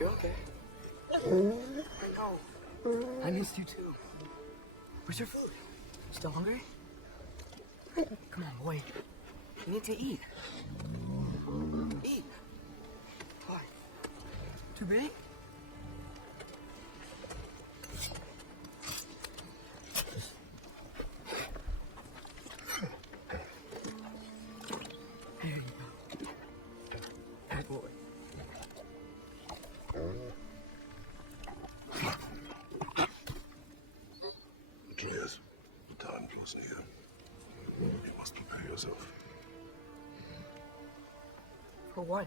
You're okay. I know. I missed you too. Where's your food? Still hungry? Come on, boy. You need to eat. Eat. Why? Too big? There you go. Good boy. Atreus, the time draws near. You must prepare yourself. For what?